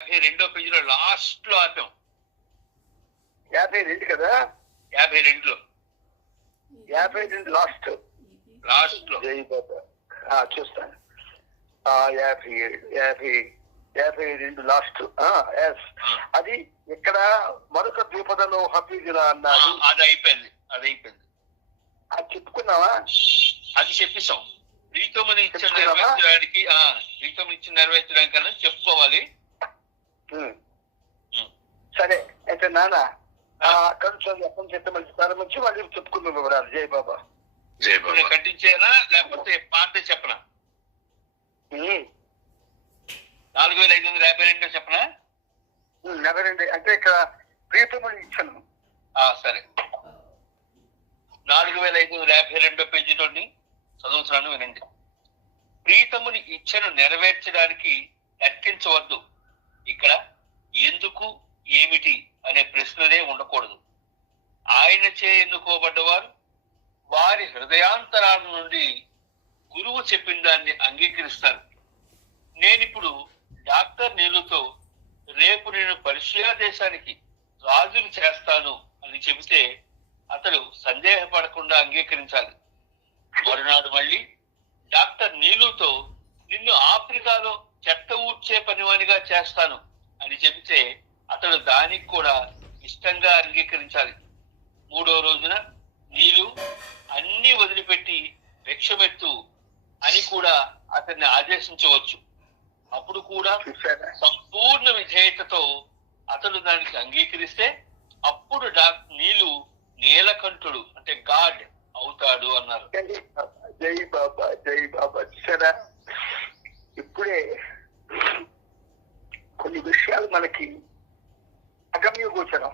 52వ పేజీలో లాస్ట్ లో ఆపాం. 52 కదా, 52లో 52 లాస్ట్ లో జై బాబా. చూస్తాను. 52 లాస్ట్. అది ఇక్కడ మరొక ద్విపదలో హఫీజులా అన్నారు. అది అయిపోయింది. అది చెప్పుకున్నావా? అది చెప్పేసాం. ప్రీతముని ఇచ్చిన నెరవేర్చడానికన్నా చెప్పుకోవాలి. సరే అయితే నాన్న కొంచెం ఎప్పటి చెప్పి మంచి ప్రారంభించి మళ్ళీ చెప్పుకుందాం వివరాలు. జై బాబా. కట్టించేనా లేకపోతే పాత చెప్పనా? 4552 చెప్పనా? 42 అంటే ఇక్కడ ప్రీతముని ఇచ్చాను. సరే, 4552 పేజీలోని చదువుతున్నాను, వినండి. ప్రీతముని ఇచ్చను నెరవేర్చడానికి తర్కించవద్దు. ఇక్కడ ఎందుకు, ఏమిటి అనే ప్రశ్నలే ఉండకూడదు. ఆయనచే ఎన్నుకోబడ్డవారు వారి హృదయాంతరాల నుండి గురువు చెప్పిన దాన్ని అంగీకరిస్తారు. నేనిప్పుడు డాక్టర్ నీలుతో రేపు నేను పర్షియా దేశానికి రాజుని చేస్తాను అని చెబితే అతడు సందేహపడకుండా అంగీకరించాలి. మరునాడు మళ్ళీ డాక్టర్ నీలుతో నిన్ను ఆఫ్రికాలో చెత్త ఊడ్చే పనివానిగా చేస్తాను అని చెబితే అతడు దానికి కూడా ఇష్టంగా అంగీకరించాలి. 3వ రోజున నీలు అన్ని వదిలిపెట్టి భిక్షమెత్తు అని కూడా అతన్ని ఆదేశించవచ్చు. అప్పుడు కూడా సంపూర్ణ విధేయతతో అతడు దానికి అంగీకరిస్తే అప్పుడు నీలు నీలకంఠుడు అంటే గాడ్ అవుతాడు అన్నారు. జై బాబా, జై బాబా. చూసారా, ఇప్పుడే కొన్ని విషయాలు మనకి అగమ్య గోచరం,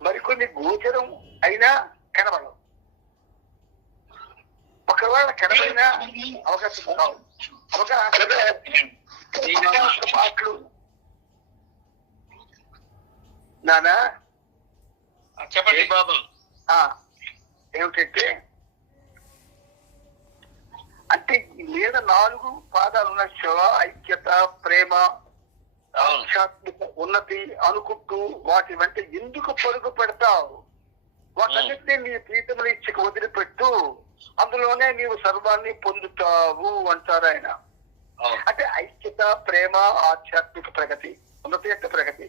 మరికొన్ని గోచరం అయినా కనబడవు. ఒకవేళ కనబడినా అవకాశం మాటలు నానా చెప్పండి బాబు. ఏమిటంటే అంటే మీద 4 పాదాలు ఉన్న శివ, ఐక్యత, ప్రేమ, ఆధ్యాత్మిక ఉన్నతి అనుకుంటూ వాటి వెంట ఎందుకు పరుగు పెడతావు? వాటన్నిటినీ నీ ప్రీతములు ఇచ్చక వదిలిపెట్టు, అందులోనే నీవు సర్వాన్ని పొందుతావు అంటారు ఆయన. అంటే ఐక్యత, ప్రేమ, ఆధ్యాత్మిక ప్రగతి, ఉన్నతి యొక్క ప్రగతి.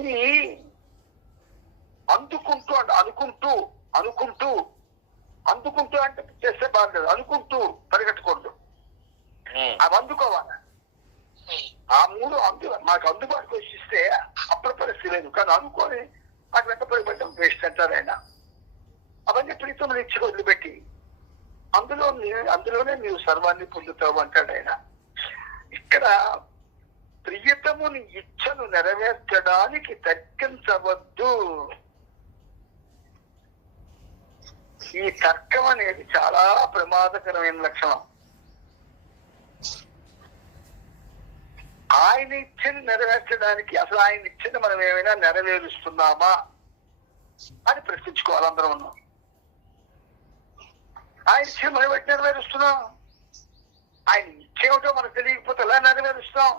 ఇది అందుకుంటూ అంటే చేస్తే బాగలేదు. అనుకుంటూ పరిగెట్టకూడదు, అవి అందుకోవాలి. ఆ 3 మాకు అందుబాటుకు వచ్చిస్తే అప్పుడు పరిస్థితి లేదు. కానీ అనుకోని వాటి వెంట పరిగెట్టడం వేస్ట్ అంటారు ఆయన. అవన్నీ ప్రీతములు ఇచ్చి వదిలిపెట్టి అందులోనే నీవు సర్వాన్ని పొందుతావు అంటాడు ఆయన. ఇక్కడ ప్రియతముని ఇచ్చను నెరవేర్చడానికి తర్కించవద్దు. ఈ తర్కం అనేది చాలా ప్రమాదకరమైన లక్షణం. ఆయన ఇచ్చని నెరవేర్చడానికి అసలు ఆయన ఇచ్చిన మనం ఏమైనా నెరవేరుస్తున్నామా అని ప్రశ్నించుకోవాలి. అందరం ఉన్నాం. ఆయన ఇచ్చిన మనం ఎట్టి నెరవేరుస్తున్నాం? ఆయన ఇచ్చేమిటో మనకు తెలియకపోతే ఎలా నెరవేరుస్తాం?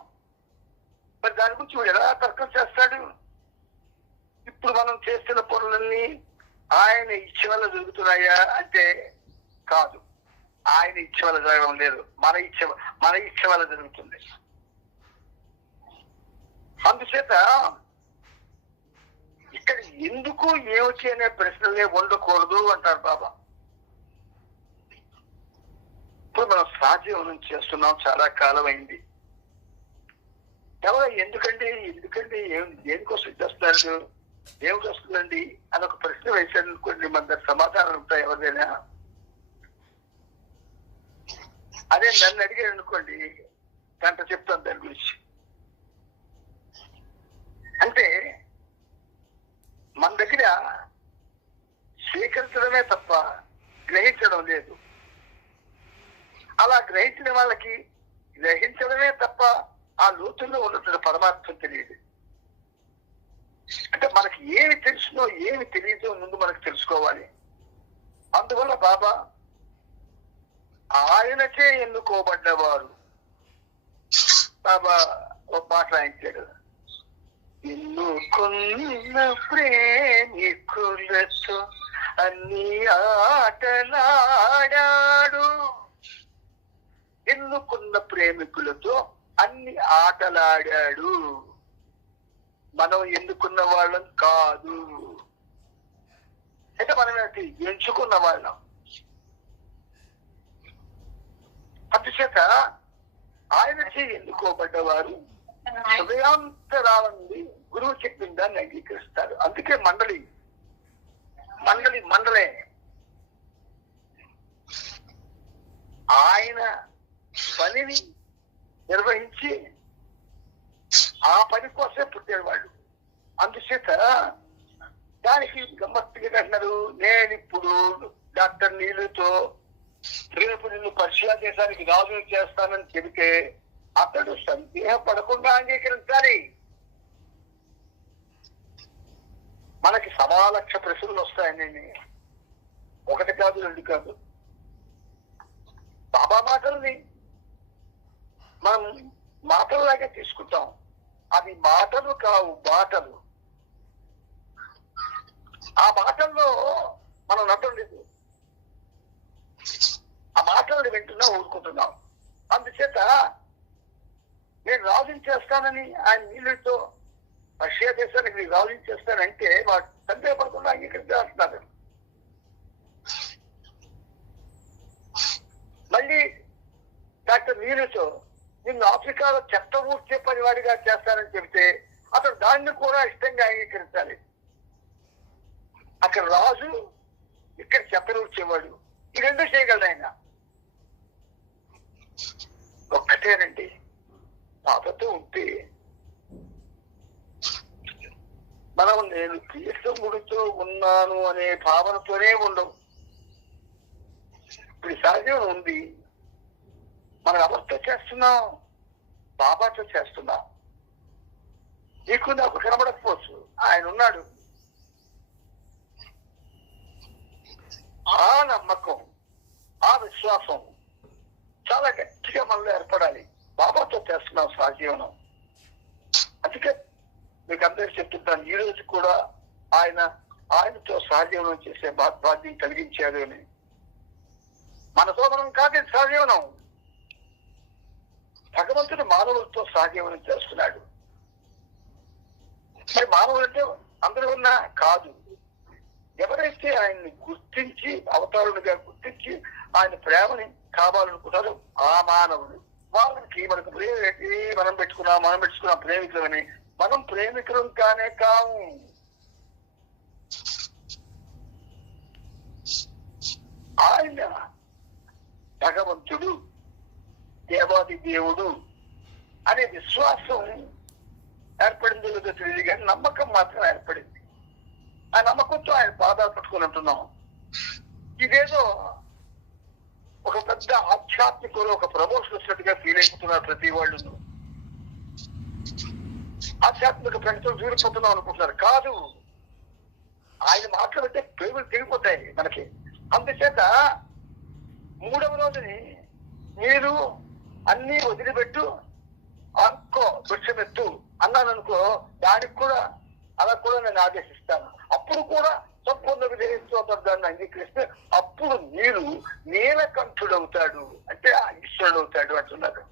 మరి దాని గురించి వీడు ఎలా తర్కం చేస్తాడు? ఇప్పుడు మనం చేస్తున్న పనులన్నీ ఆయన ఇచ్చే వల్ల జరుగుతున్నాయా అంటే కాదు. ఆయన ఇచ్చే వల్ల జరగడం లేదు, మన ఇచ్చే వల్ల జరుగుతుంది. అందుచేత ఇక్కడ ఎందుకు, ఏమిటి అనే ప్రశ్నలే ఉండకూడదు అంటారు బాబా. ఇప్పుడు మనం సహజీవనం చేస్తున్నాం, చాలా కాలం అయింది. ఎవరు ఎందుకండి దేనికోసం చేస్తున్నారు, ఏమిటి వస్తుందండి అని ఒక ప్రశ్న వేసాను అనుకోండి, మన దగ్గర సమాధానం ఉంటాయి ఎవరిదైనా. అదే నన్ను అడిగారు అనుకోండి, గంట చెప్తాను దాని గురించి. అంటే మన దగ్గర స్వీకరించడమే తప్ప గ్రహించడం లేదు. అలా గ్రహించిన వాళ్ళకి గ్రహించడమే తప్ప ఆ లోతుల్లో ఉన్నటువంటి పరమాత్మ తెలియదు. అంటే మనకి ఏమి తెలుసునో ఏమి తెలియదో ముందు మనకు తెలుసుకోవాలి. అందువల్ల బాబా ఆయనచే ఎన్నుకోబడ్డవారు బాబా ఒక పాట రాయించాడు. ఎన్నుకున్న ప్రేమికులతో అన్ని ఆటలాడాడు. ఎన్నుకున్న ప్రేమికులతో అన్ని ఆటలాడాడు. మనం ఎన్నుకున్న వాళ్ళం కాదు, అంటే మనం ఎంచుకున్న వాళ్ళం. అందుచేత ఆయనకి ఎన్నుకోబడ్డవారు హృదయాంతరాల నుండి గురువు చెప్పిన దాన్ని అంగీకరిస్తారు. అందుకే మండలే ఆయన పనిని నిర్వహించి ఆ పని కోసమే పుట్టాడు వాళ్ళు. అందుచేత దానికి గమ్మత్తుగా అంటున్నారు, నేను ఇప్పుడు డాక్టర్ నీళ్ళతో రేపు నిన్ను పర్షియా దేశానికి రాజు చేస్తానని చెబితే అతడు సందేహపడకుండా అంగీకరించాలి. మనకి 1,00,000 ప్రశ్నలు వస్తాయని, ఒకటి కాదు, 2 కాదు. బాబా మాటల్ని మనం మాటల్లాగే తీసుకుంటాం. అవి మాటలు కావు, బాటలు. ఆ మాటల్లో మనం నటం లేదు, ఆ మాటలను వింటున్నా ఊరుకుంటున్నాం. అందుచేత నేను రాజుని చేస్తానని ఆయన నీళ్ళతో రష్యా దేశానికి రాజుని చేస్తానంటే వాడు సందేహపడకుండా అంగీకరించాలంటున్నారు. మళ్ళీ డాక్టర్ నీళ్ళతో నిన్ను ఆఫ్రికాలో చెత్త ఊడ్చే పనివాడిగా చేస్తానని చెబితే అతను దాన్ని కూడా ఇష్టంగా అంగీకరించాలి. అక్కడ రాజు, ఇక్కడ చెత్త ఊడ్చేవాడు, ఈ 2 చేయగలడు ఆయన. ఒక్కటేనండి, బాధతో ఉంటే మనం నేను క్రీస్తుడితో ఉన్నాను అనే భావనతోనే ఉండవు. ఇప్పుడు సహజం ఉంది, మనం ఎవరితో చేస్తున్నాం? బాబాతో చేస్తున్నాం. నీకు నాకు కనబడకపోవచ్చు, ఆయన ఉన్నాడు. ఆ నమ్మకం, ఆ విశ్వాసం చాలా గట్టిగా మనలో ఏర్పడాలి. బాబాతో చేస్తున్నాం సహజీవనం. అందుకే మీకు అందరికీ చెప్తుంటాను, ఈ రోజు కూడా ఆయనతో సహజీవనం చేసే భాగ్యం కలిగించారు అని. మనతో మనం కాదు సహజీవనం. భగవంతుడు మానవులతో సహజీవనం చేస్తున్నాడు. మరి మానవులు అంటే అందరూ ఉన్నా కాదు. ఎవరైతే ఆయన్ని గుర్తించి, అవతారులుగా గుర్తించి ఆయన ప్రేమని కావాలనుకుంటారో ఆ మానవుడు, వాళ్ళకి మనకు మనం పెట్టుకున్నాం ప్రేమికులని. మనం ప్రేమికులం కానే కాము. ఆయన భగవంతుడు, దేవాది దేవుడు అనే విశ్వాసం ఏర్పడింది లేదో తెలియదు, కానీ నమ్మకం మాత్రం ఏర్పడింది. ఆ నమ్మకంతో ఆయన పాదాలు పట్టుకొని ఉంటున్నాం. ఇదేదో ఒక పెద్ద ఆధ్యాత్మికలో ఒక ప్రమోషన్ వచ్చినట్టుగా ఫీల్ అయిపోతున్నారు ప్రతి వాళ్ళు. ఆధ్యాత్మిక ప్రకటన దూరిపోతున్నాం అనుకుంటున్నారు. కాదు, ఆయన మాట్లాడితే పేగులు తెగిపోతాయి మనకి. అందుచేత 3వ రోజుని మీరు అన్ని వదిలిపెట్టు, అనుకో, వృక్షమెత్తు అన్నాను అనుకో, దానికి కూడా అలా కూడా నేను ఆదేశిస్తాను. అప్పుడు కూడా సంపూర్ణ విధేయతో దాన్ని అంగీకరిస్తే అప్పుడు మీరు నీలకంఠుడవుతాడు, అంటే ఈశ్వరుడు అవుతాడు అంటున్నారు.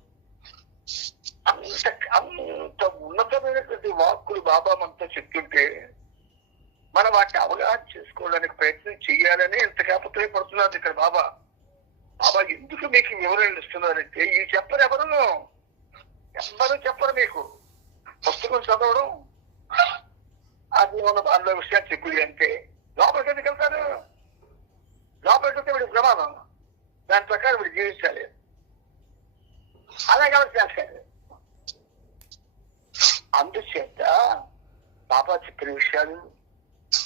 అంత ఉన్నతమైనటువంటి వాక్కులు బాబా మనతో చెప్తుంటే మనం వాటిని అవగాహన చేసుకోవడానికి ప్రయత్నం చేయాలని ఎంత కాపత్రయపడుతున్నారు ఇక్కడ బాబా. ఎందుకు మీకు వివరణలు ఇస్తున్నారంటే ఈ చెప్పరు, ఎవరు చెప్పరు. మీకు పుస్తకం చదవడం అది అందులో విషయాలు చెప్పి అంటే లోపలికి ఎందుకు వెళ్తారు? లోపలికి వెళ్తే వీడి ప్రమాదం. దాని ప్రకారం వీడు జీవించాలి. అలాగే ఎవరు చేస్తారు. అందుచేత బాబా చెప్పిన విషయాలు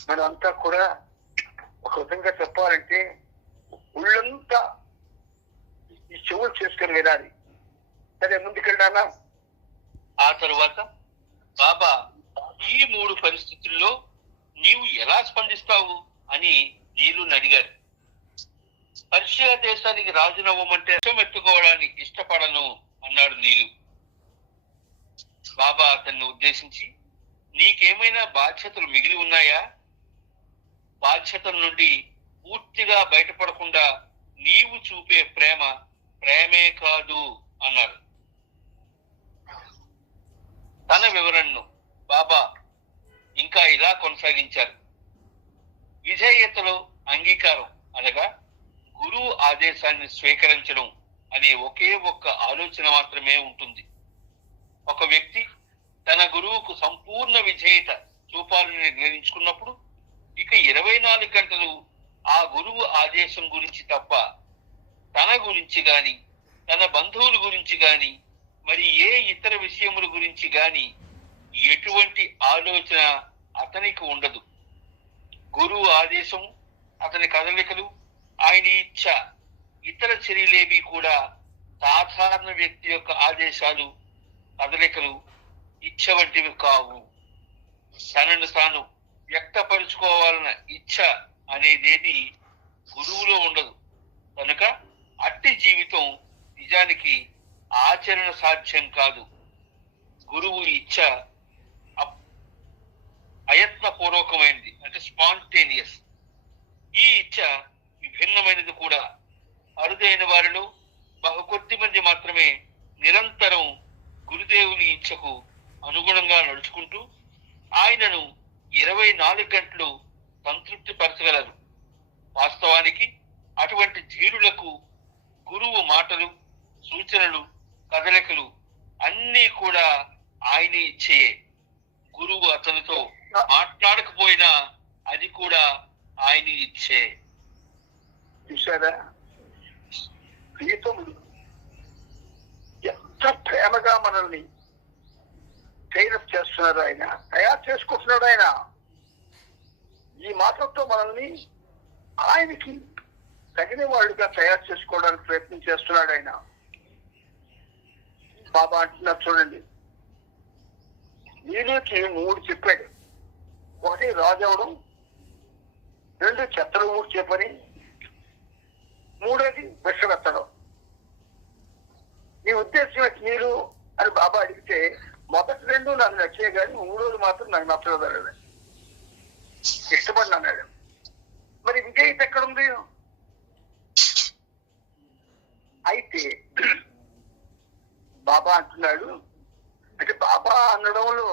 మనం అంతా కూడా ఒక విధంగా చెప్పాలంటే ఉళ్ళంతా ఈ చెవులు చేసుకుని వినాలి. సరే, ముందుకెళ్ళానా? ఆ తరువాత బాబా ఈ 3 పరిస్థితుల్లో నీవు ఎలా స్పందిస్తావు అని నీలుని అడిగారు. పర్షియా దేశానికి రాజునవ్వమంటే ఎత్తుకోవడానికి ఇష్టపడను అన్నాడు నీలు. బాబా అతన్ని ఉద్దేశించి, నీకేమైనా బాధ్యతలు మిగిలి ఉన్నాయా? బాధ్యతల నుండి పూర్తిగా బయటపడకుండా నీవు చూపే ప్రేమ ప్రేమే కాదు అన్నారు. తన వివరణను బాబా ఇంకా ఇలా కొనసాగించారు. విధేయతలో అంగీకారం అనగా గురువు ఆదేశాన్ని స్వీకరించడం అనే ఒకే ఒక్క ఆలోచన మాత్రమే ఉంటుంది. ఒక వ్యక్తి తన గురువుకు సంపూర్ణ విధేయత చూపాలని నిర్ణయించుకున్నప్పుడు ఇక 24 గంటలు ఆ గురువు ఆదేశం గురించి తప్ప తన గురించి గాని, తన బంధువుల గురించి గాని, మరి ఏ ఇతర విషయముల గురించి గాని ఎటువంటి ఆలోచన అతనికి ఉండదు. గురువు ఆదేశం, అతని కదలికలు, ఆయన ఇచ్చ, ఇతర చర్యలేవి కూడా సాధారణ వ్యక్తి యొక్క ఆదేశాలు, కదలికలు, ఇచ్చ వంటివి కావు. తనను తాను వ్యక్తపరుచుకోవాలన్న ఇచ్చ అనేదేది గురువులో ఉండదు. కనుక అట్టి జీవితం నిజానికి ఆచరణ సాధ్యం కాదు. గురువు ఇచ్చ అయత్నపూర్వకమైనది, అంటే స్పాంటేనియస్. ఈ ఇచ్చ విభిన్నమైనది కూడా. అరుదైన వారిలో బహు కొద్ది మంది మాత్రమే నిరంతరం గురుదేవుని ఇచ్చకు అనుగుణంగా నడుచుకుంటూ ఆయనను 24 గంటలు సంతృప్తి పరచగలరు. వాస్తవానికి అటువంటి ధీరులకు గురువు మాటలు, సూచనలు, కదలికలు అన్నీ కూడా ఆయన ఇచ్చే. గురువు అతనితో మాట్లాడకపోయినా అది కూడా ఆయన ఇచ్చే. చూసారా, ప్రియతముడు ఎంత ప్రేమగా మనల్ని ట్రైనప్ చేస్తున్నారు, ఆయన తయారు చేసుకుంటున్నాడు. ఆయన ఈ మాటలతో మనల్ని ఆయనకి తగిన వాళ్ళుగా తయారు చేసుకోవడానికి ప్రయత్నం చేస్తున్నాడు ఆయన. బాబా అంటున్నారు చూడండి, నీలోకి 3 చెప్పాడు. 1 రాజు అవడం, 2 చెత్తలు ఊడ్చే పని, 3 విషమెత్తడం. నీ ఉద్దేశం మీరు అని బాబా అడిగితే మొదటి 2 నాకు నచ్చే కానీ 3 మాత్రం నాకు నచ్చలేదు, ఇష్టపడిన అన్నాడు. మరి విజయత ఎక్కడుంది? అయితే బాబా అంటున్నాడు, అంటే బాబా అనడంలో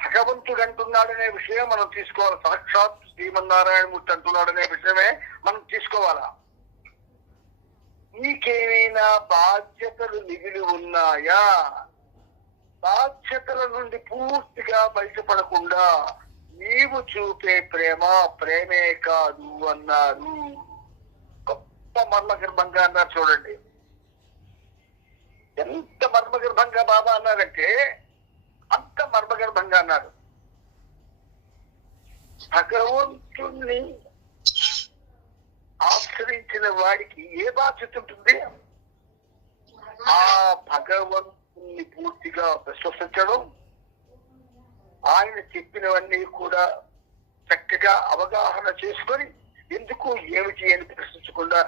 భగవంతుడు అంటున్నాడనే విషయం మనం తీసుకోవాలి. సాక్షాత్ శ్రీమన్నారాయణమూర్తి అంటున్నాడనే విషయమే మనం తీసుకోవాలా. నీకేమైనా బాధ్యతలు మిగిలి ఉన్నాయా? బాధ్యతల నుండి పూర్తిగా బయటపడకుండా నీవు చూపే ప్రేమ ప్రేమే కాదు అన్నారు. గొప్ప మర్మగర్భంగా అన్నారు చూడండి. ఎంత మర్మగర్భంగా బాబా అన్నారంటే అంత మర్మగర్భంగా అన్నారు. భగవంతుణ్ణి ఆశ్రయించిన వాడికి ఏ బాధ్యత ఉంటుంది? ఆ భగవంతుణ్ణి పూర్తిగా విశ్వసించడం, ఆయన చెప్పినవన్నీ కూడా చక్కగా అవగాహన చేసుకొని ఎందుకు ఏమిటి అని ప్రశ్నించకుండా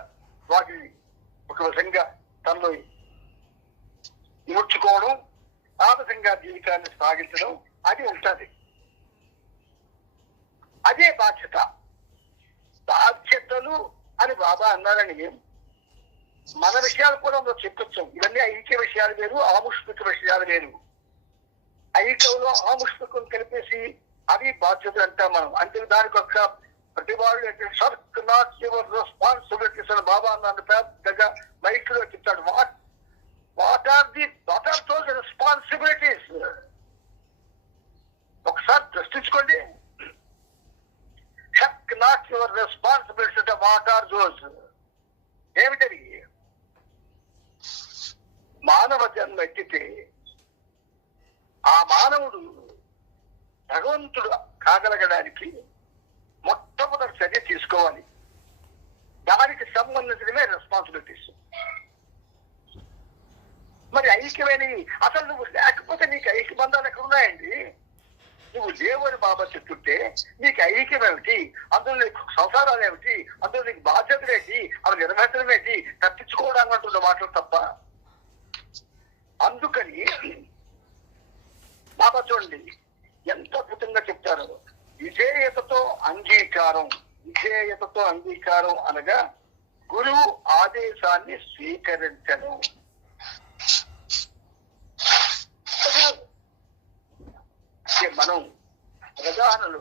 వాటిని ఒక విధంగా తనలో ఇముడ్చుకోవడం, ఆ విధంగా జీవితాన్ని సాగించడం, అది ఉంటుంది. అదే బాధ్యత. బాధ్యతలు అని బాబా అన్నారని మన విషయాలు కూడా మనం చెప్పొచ్చు. ఇవన్నీ ఐక్య విషయాలు వేరు, ఆముష్మిక విషయాలు వేరు. ఐక్యంలో ఆముష్మికం కలిపేసి అవి బాధ్యతలు అంటాం మనం. అంటే దానికి ఒక ప్రతివాడు సర్క్ నాట్ యువర్ రెస్పాన్సిబిలిటీస్ అని బాబా అన్నాను పెద్దగా మైక్ లో చెప్తాడు. What are those responsibilities? ఒకసారి ప్రశ్నించుకోండి. సర్క్ నాట్ యువర్ రెస్పాన్సిబిలిటీస్ అంటే వాట్ ఆర్ దోస్? ఏమిటది? మానవ జన్మ ఎత్తితే ఆ మానవుడు భగవంతుడు కాగలగడానికి మొట్టమొదటి చర్య తీసుకోవాలి. దానికి సంబంధించినవే రెస్పాన్సిబిలిటీస్. మరి ఐక్యమైనవి అసలు నువ్వు లేకపోతే నీకు ఐక్య బంధాలు ఎక్కడున్నాయండి? నువ్వు లేవని బాబా చెప్తుంటే నీకు ఐక్యం ఏమిటి? అందులో నీకు సంసారాలు ఏమిటి? అందులో నీకు బాధ్యతలు ఏంటి? అవి నిర్వహించడం ఏంటి? తప్పించుకోవడానికి అంటున్న మాటలు తప్ప. అందుకని చూడండి ఎంత అద్భుతంగా చెప్తారు. విధేయతతో అంగీకారం. విధేయతతో అంగీకారం అనగా గురువు ఆదేశాన్ని స్వీకరించడం. మనం అవగాహనలు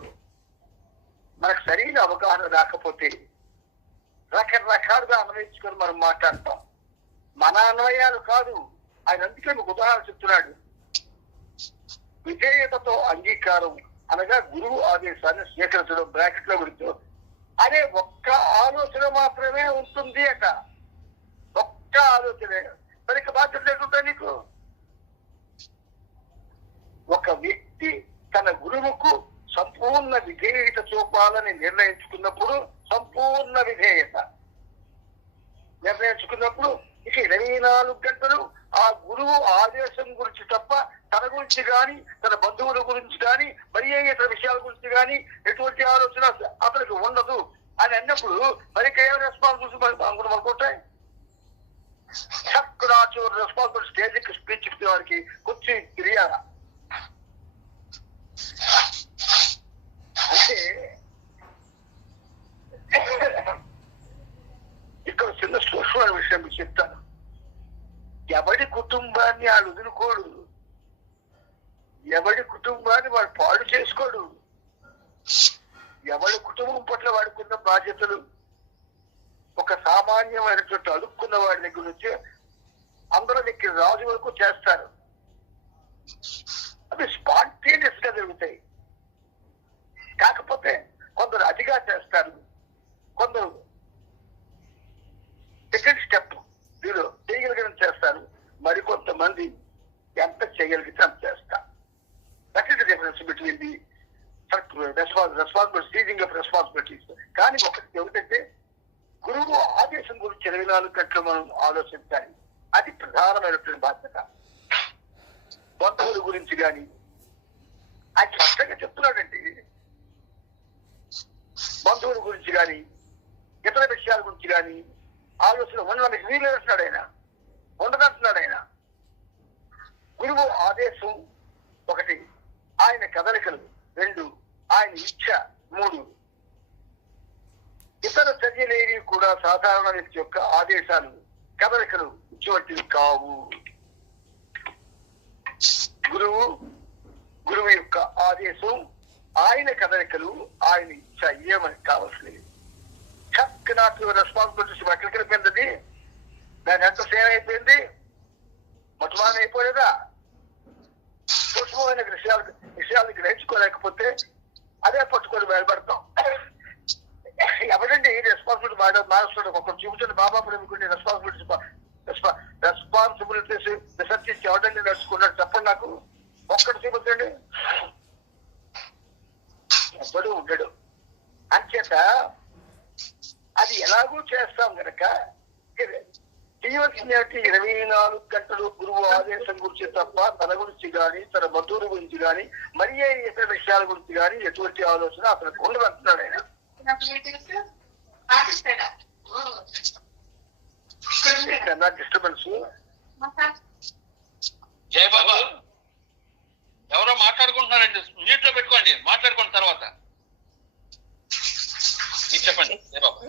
మనకు సరైన అవగాహన రాకపోతే రకరకాలుగా అన్వయించుకొని మనం మాట్లాడతాం. మన అన్వయాలు కాదు ఆయన. అందుకే మీకు ఉదాహరణ చెప్తున్నాడు. విధేయతతో అంగీకారం అనగా గురువు ఆదేశాన్ని స్వీకరించడం. బ్రాకెట్ లో పెడుతూ అదే ఒక్క ఆలోచన మాత్రమే ఉంటుంది అట. ఒక్క ఆలోచనే. మరిక బాధ్యత లేకుంటాయి నీకు. ఒక వ్యక్తి తన గురువుకు సంపూర్ణ విధేయత చూపాలని నిర్ణయించుకున్నప్పుడు, సంపూర్ణ విధేయత నిర్ణయించుకున్నప్పుడు ఇక 24 గంటలు ఆ గురువు ఆదేశం గురించి తప్ప తన గురించి కానీ, తన బంధువుల గురించి కానీ, మరి ఇతర విషయాల గురించి కానీ ఎటువంటి ఆలోచన అతనికి ఉండదు అని అన్నప్పుడు మరి ఏం రెస్పాన్సిబిలిటీ అనుకుంటాయి. చక్కు రాచు రెస్పాన్సిబిలిటీ స్టేజ్కి స్పీచ్ ఇచ్చే వారికి కొంచెం తెలియాలా. అంటే ఇక్కడ చిన్న సూక్ష్మ విషయం మీకు చెప్తాను. ఎవడి కుటుంబాన్ని వాళ్ళు వదులుకోడు, ఎవడి కుటుంబాన్ని వాడు పాడు చేసుకోడు. ఎవడి కుటుంబం పట్ల వాడుకున్న బాధ్యతలు ఒక సామాన్యమైనటువంటి అడుక్కున్న వాడి దగ్గర నుంచి అందరూ దగ్గర రాజు వరకు చేస్తారు. అవి స్పాంటేనియస్ గా జరుగుతాయి. కాకపోతే కొందరు అతిగా చేస్తారు, కొందరు సెకండ్ స్టెప్ వీరు చేయగలిగిన చేస్తారు, మరికొంతమంది ఎంత చేయగలిగితే అంత చేస్తారు. That is the difference between the responsibility, seizing of responsibilities. కానీ ఒకటి ఏమిటంటే గురువు ఆదేశం గురించి 24 గంటలు మనం ఆలోచించాలి. అది ప్రధానమైనటువంటి బాధ్యత. బంధువుల గురించి కానీ ఆయన స్పష్టంగా చెప్తున్నాడండి. బంధువుల గురించి కానీ, ఇతర విషయాల గురించి కానీ ఆలోచన ఉండడానికి వీలేస్తున్నాడు ఆయన, ఉండదంటున్నాడు ఆయన. గురువు ఆదేశం 1, ఆయన కదలికలు 2, ఆయన ఇచ్ఛ 3. ఇతర చర్యలేవి కూడా సాధారణ వ్యక్తి యొక్క ఆదేశాలు, కదలికలు ఇటువంటివి కావు. గురువు యొక్క ఆదేశం, ఆయన కదలికలు, ఆయన ఇచ్చ ఏమని కావాల్సినవి. చక్ నాకు రెస్పాన్సిబిలిటీస్ ఎక్కడికి వెళ్ళిపోయింది. దాని ఎంత సేవ అయిపోయింది, మొట్టమొదటి అయిపోలేదా. సూక్ష్మమైన విషయాలను గ్రహించుకోలేకపోతే అదే పట్టుకొని బయలుపడతాం. ఎవరండి రెస్పాన్సిబిలిటీ మారుస్తాడు. ఒకరు చూపించండి బాబా ప్రేమికుడి రెస్పాన్సిబిలిటీస్ రిసర్చ్ ఇచ్చి ఎవరండి నడుచుకున్నాడు చెప్పండి నాకు. ఒక్కటి చూపించండి. ఎప్పుడు ఉండడు. అంచేత అది ఎలాగూ చేస్తాం కనుక చేయవలసిన 24 గంటలు గురువు ఆదేశం గురించి తప్ప తన గురించి కానీ, తన బంధువుల గురించి కానీ, మరి ఇతర విషయాల గురించి కానీ ఎటువంటి ఆలోచన అతనికి ఉండదు అంటున్నాడు ఆయన. డిస్టర్బెన్స్. జయ బాబా ఎవరో మాట్లాడుకుంటున్నారండి, మ్యూట్ లో పెట్టుకోండి, మాట్లాడుకోండి తర్వాత చెప్పండి. జయ బాబా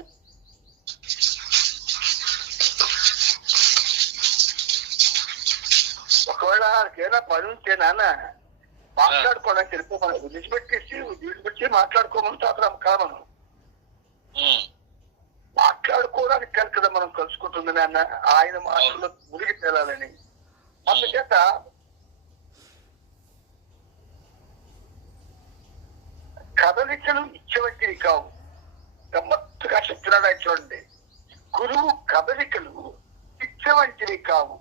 ఒకవేళ ఏదైనా పని ఉంటే నాన్న మాట్లాడుకోవడానికి వెళ్ళిపోమని విడిచిపెట్టి మాట్లాడుకోమని అతను కామను. మాట్లాడుకోవడానికి కాదు కదా మనం కలుసుకుంటుంది నాన్న, ఆయన మాటల్లో మునిగి తేలాలని. అందుచేత కదలికలు ఇచ్చేవంటివి కావు. గమ్మత్తుగా చెప్తున్నాడు ఆయన చూడండి. గురువు కదలికలు ఇచ్చేవంటివి కావు.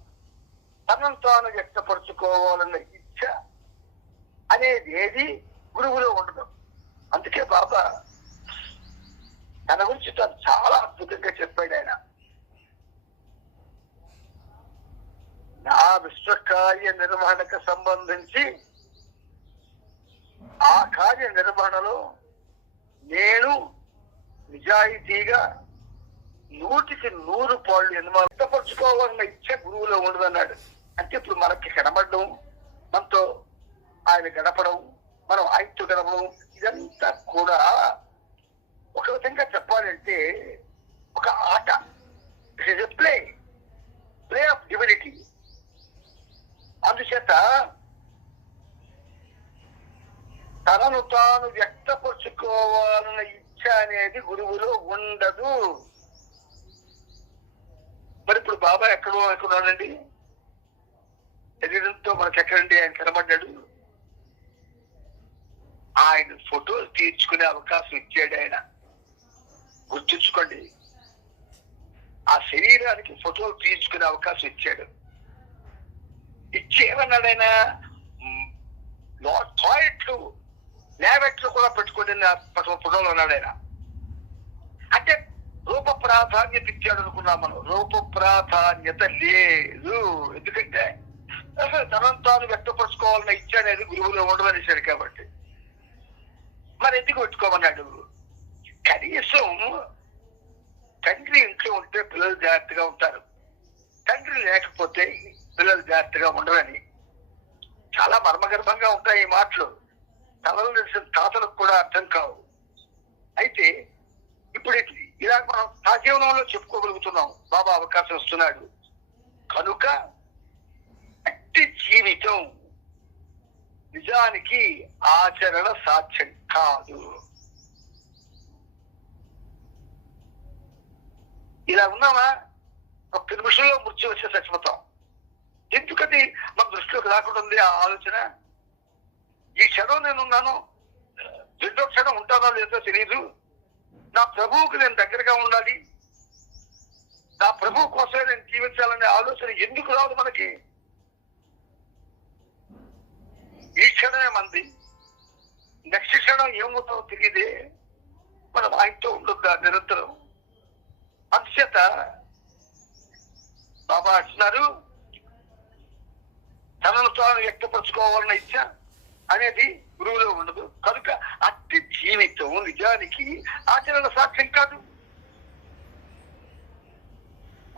తనను తాను వ్యక్తపరుచుకోవాలన్న ఇచ్చ అనేది ఏది గురువులో ఉండదు. అందుకే బాబా తన గురించి తను చాలా అద్భుతంగా చెప్పాడు ఆయన. నా విశ్వకార్య నిర్వహణకు సంబంధించి ఆ కార్య నిర్వహణలో నేను నిజాయితీగా 100కి 100 పాళ్ళు వ్యక్తపరుచుకోవాలన్న ఇచ్చ గురువులో ఉండదన్నాడు. అంటే ఇప్పుడు మనకి కనబడడం, మనతో ఆయన ఆయన గడపడం, మనం ఆయనతో గడపడం, ఇదంతా కూడా ఒక విధంగా చెప్పాలంటే ఒక ఆట. It is a play of divinity. అందుచేత తనను తాను వ్యక్తపరుచుకోవాలన్న ఇచ్చ అనేది గురువులో ఉండదు. మరి ఇప్పుడు బాబా ఎక్కడో అనుకున్నాడండి, శరీరంతో మనకి ఎక్కడండి ఆయన కనబడ్డాడు. ఆయన ఫోటోలు తీర్చుకునే అవకాశం ఇచ్చాడు ఆయన. గుర్తుంచుకోండి, ఆ శరీరానికి ఫోటోలు తీర్చుకునే అవకాశం ఇచ్చాడు. ఇచ్చేమన్నాడు ఆయన, టాయిలెట్లు ల్యాబెట్లు కూడా పెట్టుకుని ఫోటోలు అన్నాడు ఆయన. అంటే రూప ప్రాధాన్యత ఇచ్చాడు అనుకున్నాం మనం. రూప ప్రాధాన్యత లేదు. ఎందుకంటే తనను తాను వ్యక్తపరచుకోవాలన్న ఇచ్చ అనేది గురువులో ఉండదనేసాడు కాబట్టి. మరి ఎందుకు పెట్టుకోమన్నాడు? కనీసం తండ్రి ఇంట్లో ఉంటే పిల్లలు జాగ్రత్తగా ఉంటారు, తండ్రి లేకపోతే పిల్లలు జాగ్రత్తగా ఉండరని. చాలా మర్మగర్భంగా ఉంటాయి ఈ మాటలు. తనలు తెలిసిన తాతలకు కూడా అర్థం కావు. అయితే ఇప్పుడు ఇలా మనం సజీవనంలో చెప్పుకోగలుగుతున్నాం. బాబా అవకాశం ఇస్తున్నాడు కనుక అట్టి జీవితం నిజానికి ఆచరణ సాధ్యం కాదు. ఇలా ఉన్నామా, ఒక నిమిషంలో మృత్యు వచ్చే చచ్చిపోతాం. ఎందుకది మన దృష్టిలోకి రాకుండా ఉంది ఆ ఆలోచన. ఈ క్షణం నేనున్నాను, రెండో క్షణం ఉంటానో లేదో తెలియదు. నా ప్రభువుకి నేను దగ్గరగా ఉండాలి, నా ప్రభువు కోసమే నేను జీవించాలనే ఆలోచన ఎందుకు రాదు మనకి? ఈ క్షణమే మంది, నెక్స్ట్ క్షణం ఏమవుతావో తెలియదే. మనం ఆయనతో ఉండొద్దా నిరంతరం? అందుచేత బాబా అంటున్నారు, తనను తాను వ్యక్తపరచుకోవాలన్న ఇచ్చ అనేది గురువులో ఉండదు కనుక అట్టి జీవితం నిజానికి ఆచరణ సాధ్యం కాదు.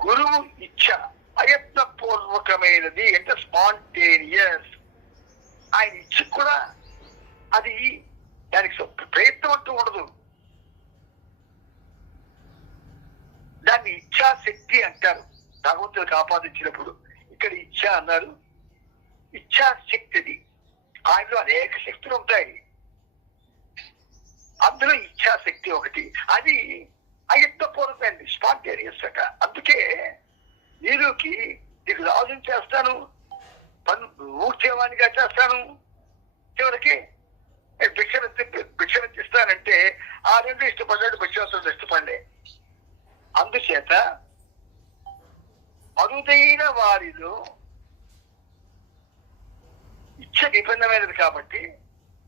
గురువు ఇచ్చ అయత్నపూర్వకమైనది, అంటే స్పాంటేనియస్. ఆయన ఇచ్చ కూడా అది దానికి ప్రయత్నం అంటూ ఉండదు. దాన్ని ఇచ్ఛాశక్తి అంటారు భగవంతుడికి ఆపాదించినప్పుడు. ఇక్కడ ఇచ్చ అన్నారు, ఇచ్ఛాశక్తిది. ఆయనలో అనేక శక్తులు ఉంటాయి, అందులో ఇచ్ఛాశక్తి ఒకటి. అది అయత్నపూర్వకమైనది, స్పాంటేనియస్ అట. అందుకే నీరుకి నీకు రాజుని చేస్తాను, ఊర్చేవానిగా చేస్తాను, చివరికి భిక్షనిస్తానంటే ఆ రెండు ఇష్టపడ్డాడు, భిక్షాసుడు ఇష్టపడలే. అందుచేత అరుదైన వారిలో ఇచ్చ విభిన్నమైనది కాబట్టి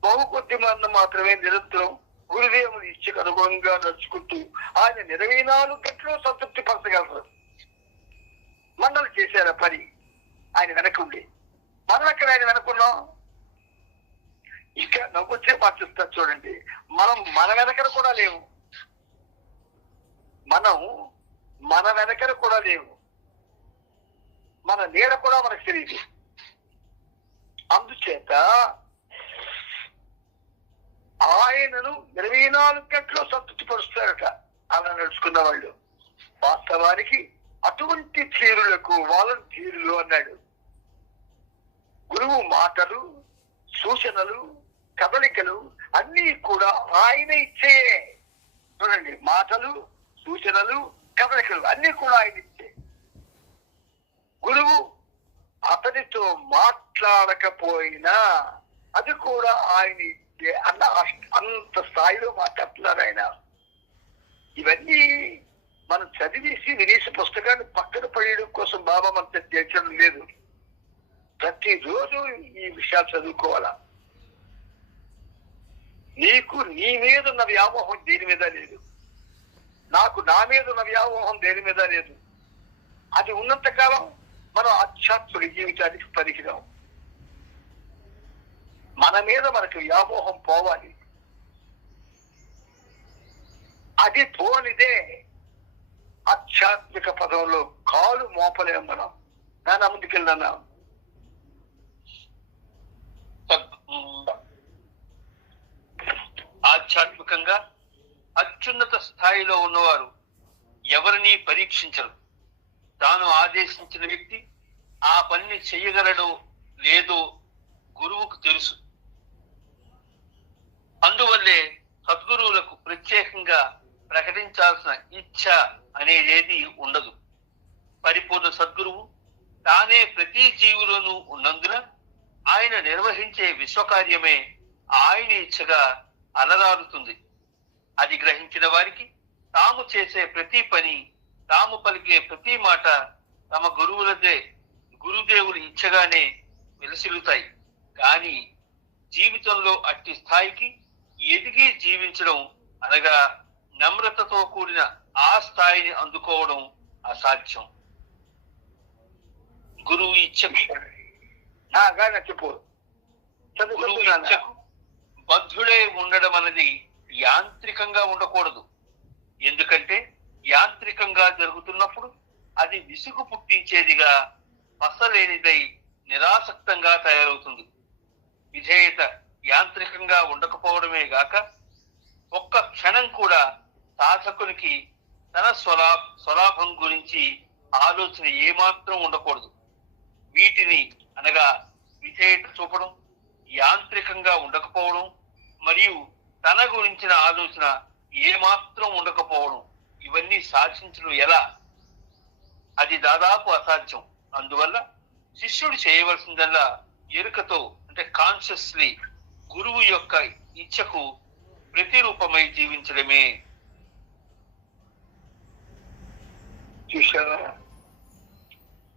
బహు కొద్ది మంది మాత్రమే నిరంతరం గురుదేవుని ఇచ్చకు అనుగుణంగా నడుచుకుంటూ ఆయన 24 గంటలు సంతృప్తి పరచగలరు. మండలి చేశారు పని ఆయన వెనకుండి. మనం ఎక్కడ ఆయన వెనకున్నాం? ఇంకా నవ్వొచ్చే పాటిస్తారు చూడండి. మనం మన వెనకన కూడా లేవు, మనం మన వెనకన కూడా లేవు, మన నీడ కూడా మనకు తెలియదు. అందుచేత ఆయనను 24 గంటలు సంతృప్తి పరుస్తారట అలా నడుచుకున్న వాళ్ళు. వాస్తవానికి అటువంటి తీరులకు వాలంటీర్లు అన్నాడు. గురువు మాటలు, సూచనలు, కదలికలు అన్నీ కూడా ఆయన ఇచ్చే. చూడండి, మాటలు, సూచనలు, కదలికలు అన్నీ కూడా ఆయన ఇచ్చే. గురువు అతనితో మాట్లాడకపోయినా అది కూడా ఆయన ఇచ్చే అన్న అంత స్థాయిలో మాట్లాడుతున్నారు ఆయన. ఇవన్నీ మనం చదివేసి వినేసి పుస్తకాన్ని పక్కన పడేయడం కోసం బాబా మనకు తెచ్చడం లేదు. ప్రతిరోజు ఈ విషయాలు చదువుకోవాలా. నీకు నీ మీద ఉన్న వ్యామోహం దేని మీద లేదు, నాకు నా మీద ఉన్న వ్యామోహం దేని మీద లేదు. అది ఉన్నంత కాలం మనం ఆధ్యాత్మిక జీవితానికి పరికిరాం. మన మీద మనకు వ్యామోహం పోవాలి. అది పోనిదే ఆధ్యాత్మిక పదంలో కాలు మోపలేం మనం. నాన్న ముందుకెళ్ళినా హృదయపూర్వకంగా అత్యున్నత స్థాయిలో ఉన్నవారు ఎవరిని పరీక్షించరు. తాను ఆదేశించిన వ్యక్తి ఆ పనిని చెయ్యగలడో లేదో గురువుకు తెలుసు. అందువల్లే సద్గురువులకు ప్రత్యేకంగా ప్రకటించాల్సిన ఇచ్ఛ అనేదేది ఉండదు. పరిపూర్ణ సద్గురువు తానే ప్రతి జీవులోనూ ఉన్నందున ఆయన నిర్వహించే విశ్వకార్యమే ఆయన ఇచ్చగా అలరారుతుంది. అది గ్రహించిన వారికి తాము చేసే ప్రతి పని, తాము పలికే ప్రతి మాట తమ గురుదేవులు ఇచ్చగానే వెలసిల్లుతాయి. కానీ జీవితంలో అట్టి స్థాయికి ఎదిగి జీవించడం అనగా నమ్రతతో కూడిన ఆ స్థాయిని అందుకోవడం అసాధ్యం. గురువు ఇచ్చకు బద్ధుడే ఉండడం అనేది యాంత్రికంగా ఉండకూడదు. ఎందుకంటే యాంత్రికంగా జరుగుతున్నప్పుడు అది విసుగు పుట్టించేదిగా, పసలేనిదై నిరాసక్తంగా తయారవుతుంది. విధేయత యాంత్రికంగా ఉండకపోవడమే గాక ఒక్క క్షణం కూడా సాధకునికి తన స్వలాభం గురించి ఆలోచన ఏమాత్రం ఉండకూడదు. వీటిని అనగా విధేయత చూపడం, యాంత్రికంగా ఉండకపోవడం మరియు తన గురించిన ఆలోచన ఏమాత్రం ఉండకపోవడం, ఇవన్నీ సాధించడం ఎలా? అది దాదాపు అసాధ్యం. అందువల్ల శిష్యుడు చేయవలసిందల్లా ఎరుకతో అంటే కాన్షియస్లీ గురువు యొక్క ఇచ్చకు ప్రతిరూపమై జీవించడమే. చూశారా,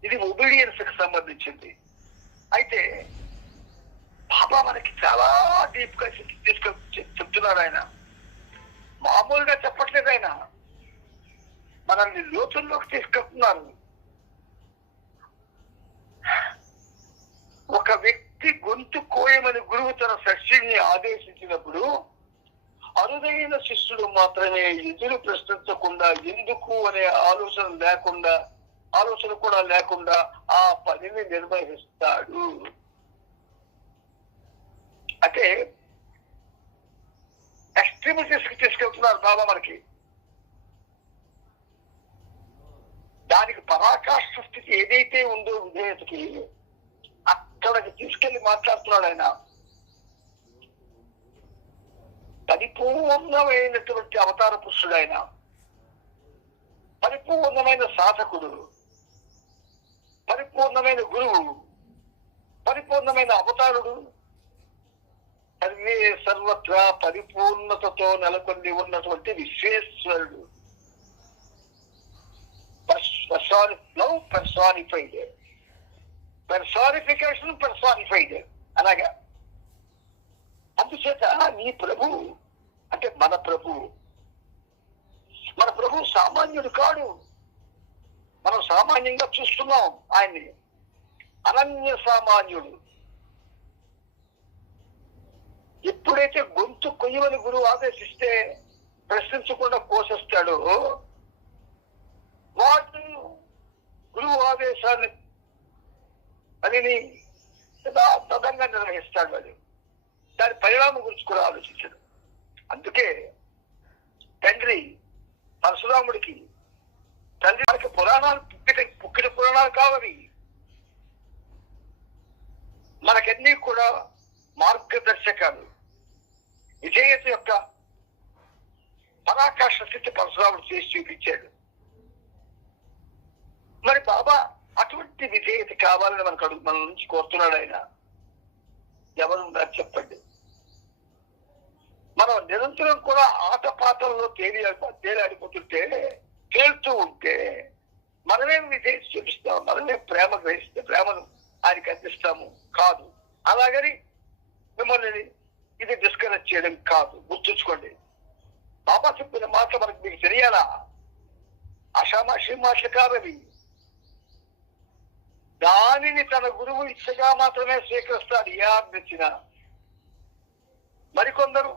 ఇది ఒబీడియన్స్ కి సంబంధించింది. అయితే బాబా మనకి చాలా డీప్ గా చెప్తున్నాడు. ఆయన మామూలుగా చెప్పట్లేదు, ఆయన మనల్ని లోతుల్లోకి తీసుకెళ్తున్నారు. ఒక వ్యక్తి గొంతు కోయమని గురువు తన శిష్యుడిని ఆదేశించినప్పుడు అరుదైన శిష్యుడు మాత్రమే ఎదురు ప్రశ్నించకుండా, ఎందుకు అనే ఆలోచన కూడా లేకుండా ఆ పనిని నిర్వహిస్తాడు. అంటే ఎక్స్ట్రీమిటీస్ కి తీసుకెళ్తున్నారు బాబా మనకి. దానికి పరాకాష్ఠ స్థితి ఏదైతే ఉందో విధేయతకి, అక్కడికి తీసుకెళ్లి మాట్లాడుతున్నాడు ఆయన. పరిపూర్ణమైనటువంటి అవతార పురుషుడు ఆయన, పరిపూర్ణమైన సాధకుడు, పరిపూర్ణమైన గురువు, పరిపూర్ణమైన అవతారుడు, సర్వత్రా పరిపూర్ణతతో నెలకొంది ఉన్నటువంటి విశ్వేశ్వరుడు. పర్సానిఫైడ్ అలాగా. అందుచేత నీ ప్రభు అంటే మన ప్రభు సామాన్యుడు కాడు. మనం సామాన్యంగా చూస్తున్నాం ఆయన్ని. అనన్య సామాన్యుడు. ఎప్పుడైతే గొంతు కొయ్యమని గురువు ఆదేశిస్తే ప్రశ్నించకుండా కోసేస్తాడో, వాడు గురువు ఆదేశాన్ని అని యథాతథంగా నిర్వహిస్తాడు. వాడు దాని పరిణామం గురించి కూడా ఆలోచించాడు. అందుకే తండ్రి పరశురాముడికి, తండ్రి మనకి పురాణాలు పుక్కిన పురాణాలు కావవి, మనకన్నీ కూడా మార్గదర్శకాలు. విజేయత యొక్క పరాకాష్ఠ స్థితి పరశురాముడు చేసి చూపించాడు. మరి బాబా అటువంటి విధేయత కావాలని మన నుంచి కోరుతున్నాడు ఆయన. ఎవరున్నారు చెప్పండి? మనం నిరంతరం కూడా ఆటపాటల్లో తేలాడిపోతుంటే, తేలుతూ ఉంటే మనమేం విధేయత చూపిస్తాం, మనమే ప్రేమ గ్రహిస్తే ప్రేమను ఆయనకి అందిస్తాము కాదు. అలాగని మిమ్మల్ని ఇది డిస్కరేజ్ చేయడం కాదు. గుర్తుంచుకోండి, బాబా చెప్పిన మాట మనకు మీకు తెలియాలా? ఆషామాషి మాటలు కాదవి. దానిని తన గురువు ఇచ్చగా మాత్రమే స్వీకరిస్తాడు ఏ ఆజ్ఞించిన. మరికొందరు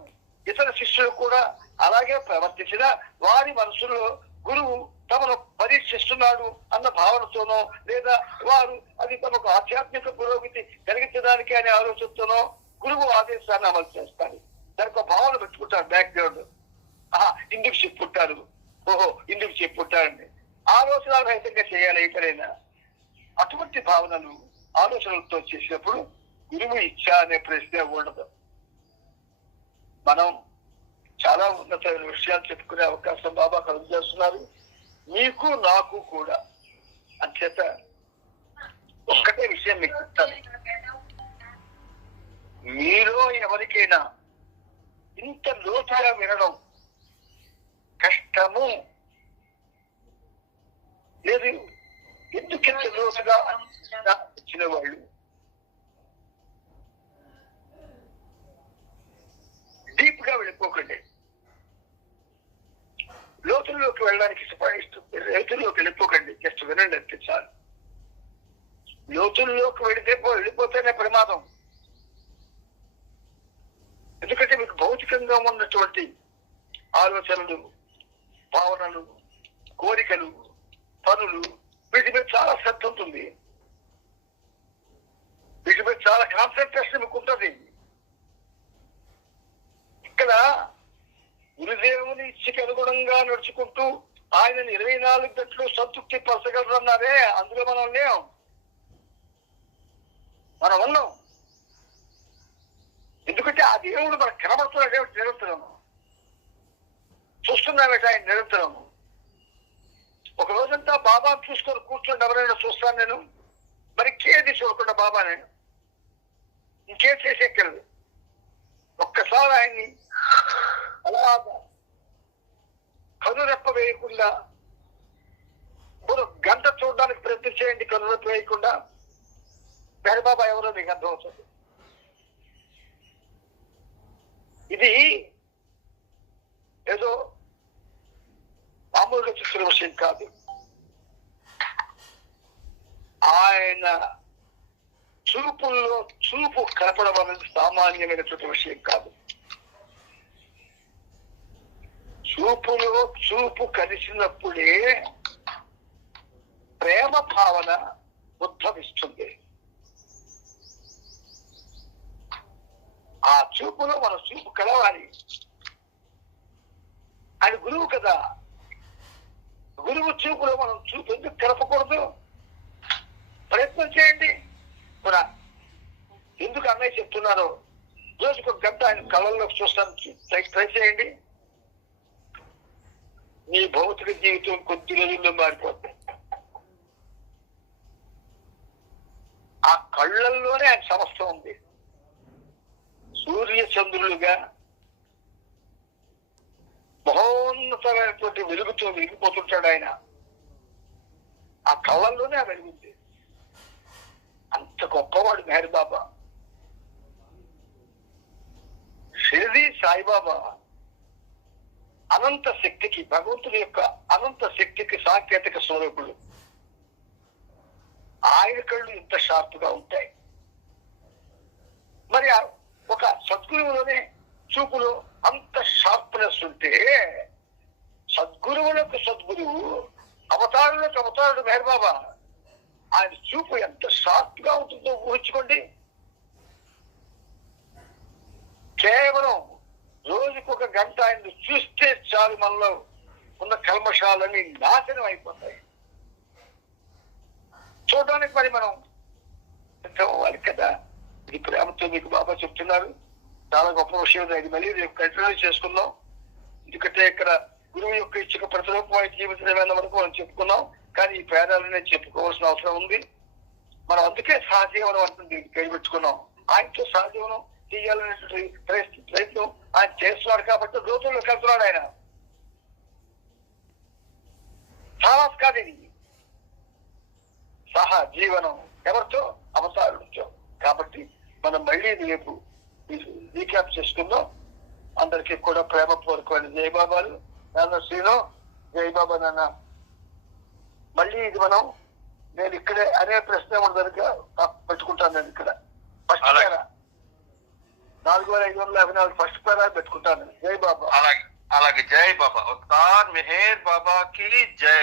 ఇతర శిష్యులు కూడా అలాగే ప్రవర్తించిన వారి మనసులో గురువు తమను పరీక్షిస్తున్నాడు అన్న భావనతోనో, లేదా వారు అది తమకు ఆధ్యాత్మిక పురోగతి కలిగించడానికి అనే ఆలోచనతోనో గురువు ఆదేశాన్ని అమలు చేస్తారు. దానికి ఒక భావన పెట్టుకుంటారు బ్యాక్గ్రౌండ్. ఇందుకు చెప్పుకుంటారు, ఓహో ఇందుకు చెప్పుకుంటారని ఆలోచన రహితంగా చేయాలి ఎక్కడైనా. అటువంటి భావనలు ఆలోచనలతో చేసినప్పుడు గురువు ఇచ్చా అనే ప్రశ్న ఉండదు. మనం చాలా ఉన్నతమైన విషయాలు చెప్పుకునే అవకాశం బాబా కలుగు చేస్తున్నారు, మీకు నాకు కూడా. అంచేత ఒక్కటే విషయం మీకు చెప్తాను, మీలో ఎవరికైనా ఇంత లోతుగా వినడం కష్టము లేదు, ఎందుకింత లోతుగా వచ్చిన వాళ్ళు డీప్ గా వెళ్ళిపోకండి. లోతుల్లోకి వెళ్ళడానికి లోతుల్లోకి వెళ్ళిపోకండి, జస్ట్ వినండి అంతే చాలు. లోతుల్లోకి వెళ్ళిపోతేనే ప్రమాదం. ఎందుకంటే మీకు భౌతికంగా ఉన్నటువంటి ఆలోచనలు, భావనలు, కోరికలు, పనులు, వీటి మీద చాలా శ్రద్ధ ఉంటుంది, వీటి మీద చాలా కాన్సన్ట్రేషన్ మీకు ఉంటుంది. ఇక్కడ గురుదేవుని ఇచ్చికి అనుగుణంగా నడుచుకుంటూ ఆయనను 24 గంటలు సంతృప్తి పరచగలరు అన్నారే, అందులో మనం లేం. మనం ఉన్నాం. ఎందుకంటే ఆ దేవుడు మనకు కనబడుతున్నాడే నిరంతరం, చూస్తున్నామేట ఆయన నిరంతరం. ఒక రోజంతా బాబాను చూసుకొని కూర్చోండి, ఎవరైనా చూస్తాను నేను, మరి ఇంకేది చూడకుండా బాబా నేను ఇంకేం చేసేక్కర్లేదు. ఒక్కసారి ఆయన్ని అలా కనురెప్ప వేయకుండా గంట చూడడానికి ప్రయత్నం చేయండి, కనురెప్ప వేయకుండా. బాబా ఎవరో మీకు అర్థమవుతుంది. ఇది ఏదో మామూలుగా చూసిన విషయం కాదు. ఆయన చూపుల్లో చూపు కలపడం అనేది సామాన్యమైనటువంటి విషయం కాదు. చూపులో చూపు కలిసినప్పుడే ప్రేమ భావన ఉద్భవిస్తుంది. ఆ చూపులో మన చూపు కలవాలి. ఆయన గురువు కదా, గురువు చూపులో మనం చూపు ఎందుకు కలపకూడదు? ప్రయత్నం చేయండి. కూడా ఎందుకు అన్నయ్య చెప్తున్నారో రోజుకు ఒక గంట ఆయన కళ్ళల్లో చూస్తానికి ట్రై చేయండి. మీ భౌతిక జీవితం కొద్ది రోజుల్లో మారిపోతుంది. ఆ కళ్ళల్లోనే ఆయన సమస్య ఉంది. సూర్య చంద్రులుగా మహోన్నతమైనటువంటి వెలుగుతో వెలిగిపోతుంటాడు ఆయన. ఆ కళ్ళల్లోనే ఆ వెలుగుంది. అంత గొప్పవాడు మెహర్ బాబా. షిరిడి సాయిబాబా అనంత శక్తికి, భగవంతుని యొక్క అనంత శక్తికి సాంకేతిక స్వరూపుడు. ఆయన కళ్ళు ఇంత షార్ప్ గా ఉంటాయి. మరి ఒక సద్గురువులోనే చూపులో అంత షార్ప్నెస్ ఉంటే, సద్గురువులకు సద్గురువు, అవతారులకు అవతారుడు మెహర్ బాబా. ఆయన చూపు ఎంత షార్ప్ గా ఉంటుందో ఊహించుకోండి. కేవలం రోజుకు ఒక గంట ఆయన చూస్తే చాలు, మనలో ఉన్న కల్మషాలన్నీ నాశనం అయిపోతాయి. చూడడానికి మరి మనం అవ్వాలి కదా. ఇది ప్రేమతో మీకు బాబా చెప్తున్నారు. చాలా గొప్ప విషయం. ఇది మళ్ళీ రేపు కంటిన్యూ చేసుకుందాం. ఎందుకంటే ఇక్కడ గురువు యొక్క ఇచ్చిన ప్రతిరూపమైన జీవితమైన వరకు మనం చెప్పుకున్నాం. కానీ ఈ పేదాలనే చెప్పుకోవాల్సిన అవసరం ఉంది. మనం అందుకే సహజీవనం అంటుంది పేరు పెట్టుకున్నాం. ఆయనతో సహజీవనం చేయాలనేటువంటి ప్రయత్నం ఆయన చేస్తున్నాడు కాబట్టి లోతుల్లో వెళ్తున్నాడు ఆయన. చాలా కాదు ఇది సహజీవనం ఎవరితో? అవతారుడితో. కాబట్టి మనం మళ్ళీ రేపు రీక్యాప్ చేసుకుందాం. అందరికీ కూడా ప్రేమపూర్వకమైన జయబాబాలు. నాన్న శ్రీను, జయబాబా నాన్న. మళ్ళీ ఇది నేను ఇక్కడే అనే ప్రశ్న మన దగ్గర పెట్టుకుంటాను. నేను ఇక్కడ ఫస్ట్ పేరా 4554 ఫస్ట్ పేరా పెట్టుకుంటాను. జై బాబా. అలాగే జై బాబా. ఉస్తాద్ మెహర్ బాబా కి జై.